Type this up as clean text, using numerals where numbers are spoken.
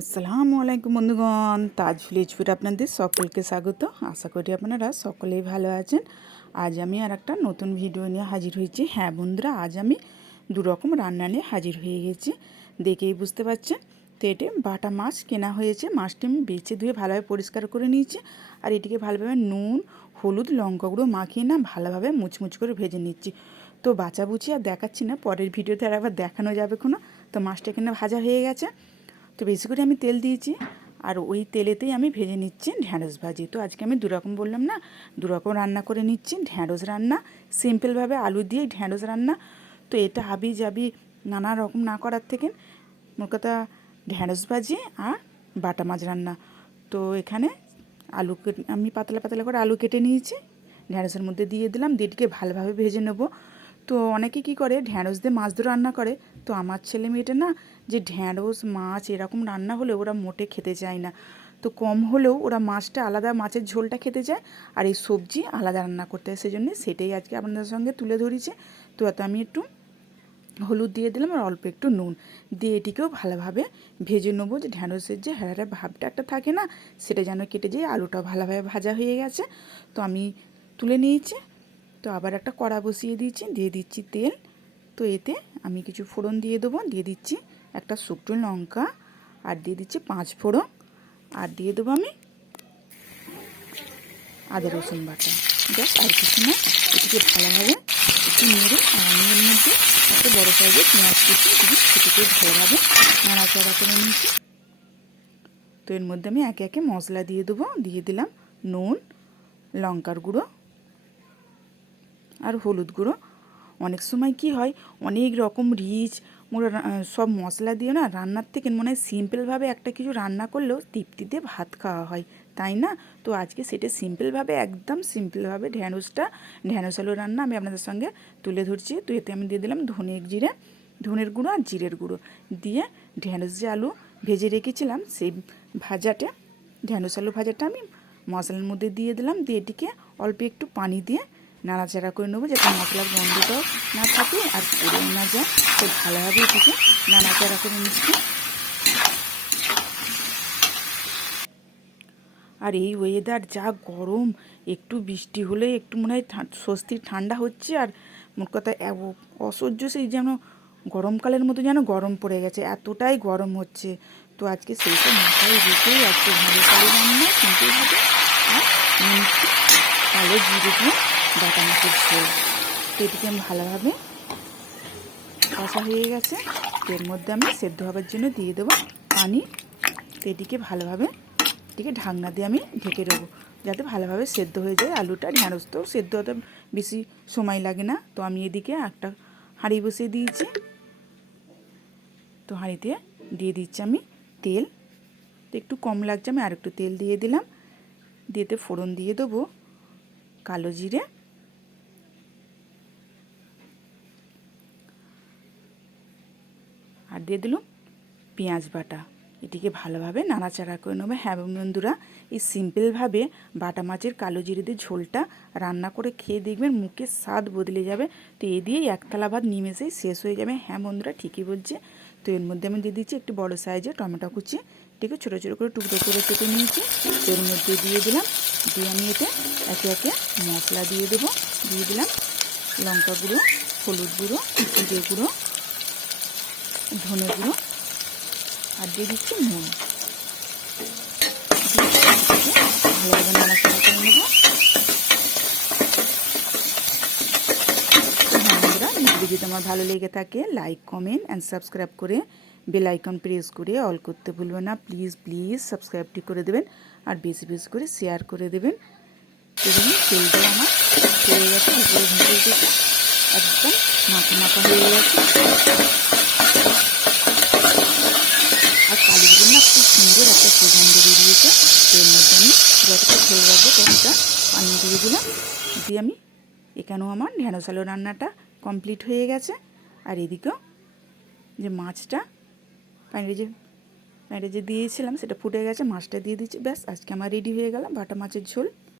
আসসালামু আলাইকুম বন্ধুগণ, তাজ ভিলেজ ফুড আপনাদের সকলকে স্বাগত। আশা করি আপনারা সকলেই ভালো আছেন। আজ আমি আর একটা নতুন ভিডিও নিয়ে হাজির হয়েছি। হ্যাঁ বন্ধুরা, আজ আমি দুরকম রান্না নিয়ে হাজির হয়ে গেছি, দেখেই বুঝতে পারছেন। তো এটি বাটা মাছ কেনা হয়েছে। মাছটি আমি বেছে ধুয়ে ভালোভাবে পরিষ্কার করে নিয়েছি, আর এটিকে ভালোভাবে নুন, হলুদ, লঙ্কা গুঁড়ো মাখিয়ে না ভালোভাবে মুচমুচ করে ভেজে নিচ্ছি। তো বাছাবুচি আর দেখাচ্ছি না, পরের ভিডিওতে আর একবার দেখানো যাবে কোনো। তো মাছটা এখানে ভাজা হয়ে গেছে। তো বেশি করে আমি তেল দিয়েছি, আর ওই তেলেতেই আমি ভেজে নিচ্ছি ঢ্যাঁড়স ভাজি। তো আজকে আমি দুরকম বললাম না, দুরকম রান্না করে নিচ্ছি। ঢ্যাঁড়স রান্না সিম্পলভাবে আলু দিয়েই ঢ্যাঁড়স রান্না। তো এটা হাবি জাবি নানা রকম না করার থেকে মোট কথা ঢ্যাঁড়স ভাজি আর বাটা মাছ রান্না। তো এখানে আলু আমি পাতলা পাতলা করে আলু কেটে নিয়েছি, ঢ্যাঁড়সের মধ্যে দিয়ে দিলাম, দিয়ে এটিকে ভালোভাবে ভেজে নেব। তো অনেকে কি করে ঢ্যাঁড়স দিয়ে মাছ দিয়ে রান্না করে। তো আমার ছেলে মেয়েটা না, যে ঢ্যাঁড়স মাছ এরকম রান্না হলে ওরা মোটে খেতে চায় না। তো কম হলেও ওরা মাছটা আলাদা, মাছের ঝোলটা খেতে চায়, আর এই সবজি আলাদা রান্না করতে হয়। সেজন্য সেটাই আজকে আপনাদের সঙ্গে তুলে ধরেছি। তো এত আমি একটু হলুদ দিয়ে দিলাম আর অল্প একটু নুন দিয়ে এটিকেও ভালোভাবে ভেজে নেবো, যে ঢ্যাঁড়সের যে হ্যাঁড়া ভাবটা একটা থাকে না, সেটা যেন কেটে যায়। আলুটা ভালোভাবে ভাজা হয়ে গেছে, তো আমি তুলে নিয়েছি। তো আবার একটা কড়া বসিয়ে দিয়েছি, দিয়ে দিচ্ছি তেল। তো এতে আমি কিছু ফোড়ন দিয়ে দেবো, দিয়ে দিচ্ছি একটা শুকনো লঙ্কা, আর দিয়ে দিচ্ছি 5 ফোড়ন, আর দিয়ে দেবো আমি আদা রসুন বাটা। জাস্ট আর কিছু না, এটিকে ভালোভাবে একটু নেড়ে, আর আমি এর মধ্যে একটা বড়ো সাইজের পেঁয়াজ কুচি সেটিকে ভালোভাবে নাড়াচাড়া করে নিয়েছি। তো এর মধ্যে আমি একে একে মশলা দিয়ে দেবো। দিয়ে দিলাম নুন, লঙ্কার গুঁড়ো আর হলুদ গুঁড়ো। অনেক সময় কি হয়, অনেক রকম রিচ সব মশলা দিয়ে না রান্নার থেকে মনে হয় সিম্পলভাবে একটা কিছু রান্না করলেও তৃপ্তিতে ভাত খাওয়া হয়, তাই না? তো আজকে সেটা সিম্পলভাবে, একদম সিম্পলভাবে ঢ্যাঁড়স আলু রান্না আমি আপনাদের সঙ্গে তুলে ধরছি। তো এতে আমি দিয়ে দিলাম ধনের গুঁড়ো আর জিরের গুঁড়ো দিয়ে ঢ্যাঁড়স যে আলু ভেজে রেখেছিলাম, সেই ঢ্যাঁড়স আলু ভাজাটা আমি মশলার মধ্যে দিয়ে দিলাম। দিয়ে এটিকে অল্প একটু পানি দিয়ে নাড়াচাড়া করে নেবো, যাতে মশলার গন্ধটাও না থাকে আর পুড়েও না যায়। তো ভালোভাবে এটিকে নাড়াচাড়া করে নিচ্ছি। আর এই ওয়েদার যা গরম, একটু বৃষ্টি হলে একটু মনে হয় স্বস্তির ঠান্ডা হচ্ছে, আর মোট কথা অসহ্য সেই যেন গরমকালের মতো যেন গরম পড়ে গেছে, এতটাই গরম হচ্ছে। তো আজকে সেই সব মাথায় রেখেই আজকে ভালো কালো রান্না সিম্পলভাবে, আর নিচ্ছি কালো জিরে দিয়ে বাটা মাছের ঝোল। তো এটিকে আমি ভালোভাবে কষা হয়ে গেছে। এর মধ্যে আমি সেদ্ধ হবার জন্য দিয়ে দেবো পানি। তো এটিকে ভালোভাবে ঢাকনা দিয়ে আমি ঢেকে দেবো, যাতে ভালোভাবে সেদ্ধ হয়ে যায় আলুটা। ঢ্যাঁড়স তো সেদ্ধ হতে বেশি সময় লাগে না। তো আমি এদিকে একটা হাঁড়ি বসিয়ে দিয়েছি। তো হাঁড়িতে দিয়ে দিচ্ছি আমি তেল। তো একটু কম লাগছে, আমি আর একটু তেল দিয়ে দিলাম। দিয়েতে ফোড়ন দিয়ে দেবো কালো জিরে, আর দিয়ে দিলাম পেঁয়াজ বাটা। এটিকে ভালোভাবে নাড়াচাড়া করে নেবে। হ্যাঁ বন্ধুরা, এই সিম্পলভাবে বাটা মাছের কালো জিরে দিয়ে ঝোলটা রান্না করে খেয়ে দেখবেন মুখের স্বাদ বদলে যাবে। তো এ দিয়েই একতলা ভাত নিমেষেই শেষ হয়ে যাবে। হ্যাঁ বন্ধুরা, ঠিকই বলছে। তো এর মধ্যে আমি দিয়ে দিচ্ছি একটু বড়ো সাইজের টমেটো কুচি, এটিকে ছোটো ছোটো করে টুকরো করে কেটে নিয়েছি। তো এর মধ্যে দিয়ে দিলাম, দিয়ে আমি এতে একে একে মশলা দিয়ে দেবো। দিয়ে দিলাম লঙ্কা গুঁড়ো, হলুদ গুঁড়ো, জিরে গুঁড়ো, ধনে গুঁড়ো, আর দিয়ে দিচ্ছি নুন। ভালোভাবে নাড়াচাড়া করে নেবো। বন্ধুরা, ভিডিও যদি আমার ভালো লেগে থাকে, লাইক, কমেন্ট অ্যান্ড সাবস্ক্রাইব করে বেল আইকন প্রেস করে অল করতে ভুলবেন না। প্লিজ প্লিজ সাবস্ক্রাইবটি করে দেবেন, আর বেশি বেশি করে শেয়ার করে দেবেন। এবং তেলটা আমার হয়ে গেছে, উপরে ভেজে দিতে একদম মাখা মাখা হয়ে গেছে। আর কালিগুলো না খুব সুন্দর একটা সুগন্ধ বেরিয়েছে। এর মধ্যে আমি যতটা ঝোল রাখবো ততটা পানি দিয়ে দিলাম। দিয়ে আমি এখানেও আমার ঢ্যাঁড়স আলু রান্নাটা কমপ্লিট হয়ে গেছে। আর এদিকেও যে মাছটা পানিতে যে দিয়েছিলাম সেটা ফুটে গেছে, মাছটা দিয়ে দিচ্ছি। ব্যাস, আজকে আমার রেডি হয়ে গেল বাটা মাছের ঝোল।